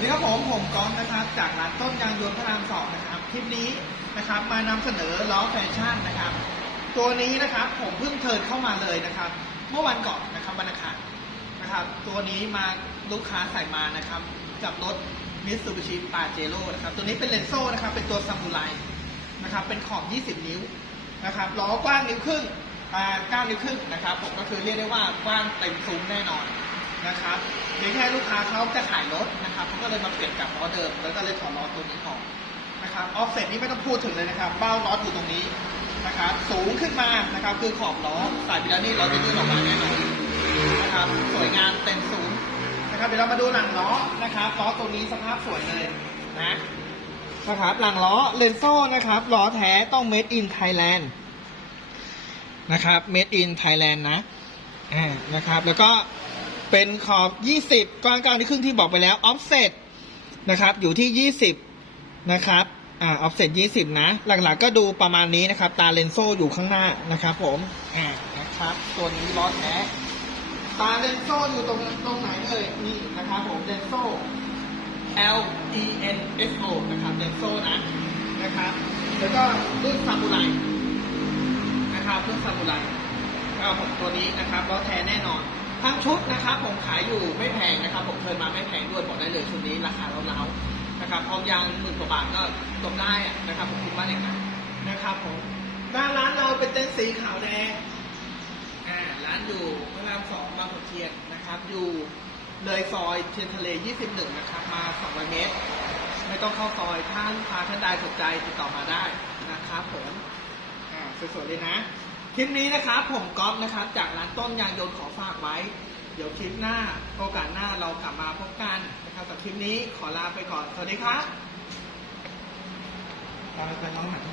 นี่ครับผมผมก้องนะครับจากร้านต้นยางยนต์พระรามสองนะครับคลิปนี้นะครับมานำเสนอล้อแฟชั่นนะครับ ตัวนี้นะครับผมเพิ่งเทิร์นเข้ามาเลยนะครับ เมื่อวันก่อนนะครับวันอังคารนะครับ ตัวนี้มาลูกค้าใส่มานะครับ กับรถมิตซูบิชิปาเจโร่นะครับ ตัวนี้เป็นเลนโซ่นะครับ เป็นตัวซามูไรนะครับ เป็นขอบ 20 นิ้วนะครับล้อกว้างนิ้วครึ่งอ่า9นิ้วครึ่งนะครับ ผมก็คือเรียกได้ว่ากว้างเต็มซุ้มแน่นอน นะครับเพียงแค่ลูกค้าเขาจะขายรถนะครับเขาก็เลยมาเปลี่ยนกับล้อเดิมแล้วก็เลยถอดล้อตัวนี้ออกนะครับออฟเซ็ตนี่ไม่ต้องพูดถึงเลยนะครับ เบ้าล้ออยู่ตรงนี้นะครับสูงขึ้นมานะครับคือขอบล้อส่ไปแล้วนี่เราจะยื่นออกมาแน่นอนนะครับสวยงามเต็มศูนย์นะครับเดี๋ยวเรามาดูหลังล้อนะครับล้อตัวนี้สภาพสวยเลยนะนะครับหลังล้อเลนโซ่นะครับล้อแท้ต้อง made in Thailand นะครับ made in Thailand นะอ่านะครับแล้วก็ เป็นขอบ 20กว้างกลางที่ครึ่งที่บอกไปแล้ว offset นะครับ อยู่ที่ 20 นะครับ อ่า offset 20 นะ หลักๆก็ดูประมาณนี้นะครับ ตาเลนโซอยู่ข้างหน้านะครับผม อ่า นะครับ ตัวนี้ล้อแท้ตาเลนโซอยู่ตรงตรงไหนเอ่ย นี่นะครับผมเลนโซ L E N S O นะครับเลนโซนะนะครับ แล้วก็รุ่นซามูไรนะครับรุ่นซามูไรก็ผมตัวนี้นะครับล้อแท้แน่นอน ทั้งชุดนะครับผมขายอยู่ไม่แพงนะครับ ผมเคยมาไม่แพงด้วยบอกได้เลยชุดนี้ราคาเล้าๆนะครับพร้อมยางหมื่นกว่าบาทก็จบได้นะครับผมคิดว่าอย่างนั้นนะครับผมหน้าร้านเราเป็นเต็นท์สีขาวแดงอ่าร้านอยู่พระรามสองบางขุนเทียนนะครับ อยู่เลยซอยเทียนทะเล 21 นะครับ มา 200 เมตร ไม่ต้องเข้าซอยท่านพาท่านใดสนใจติดต่อมาได้นะครับผมอ่าสวยๆเลยนะ คลิปนี้นะครับผมก๊อฟนะครับจากร้านต้นยางยนต์ขอฝากไว้ เดี๋ยวคลิปหน้าโอกาสหน้าเรากลับมาพบกันนะครับสำหรับคลิปนี้ขอลาไปก่อน สวัสดีครับลาไปน้องหนัง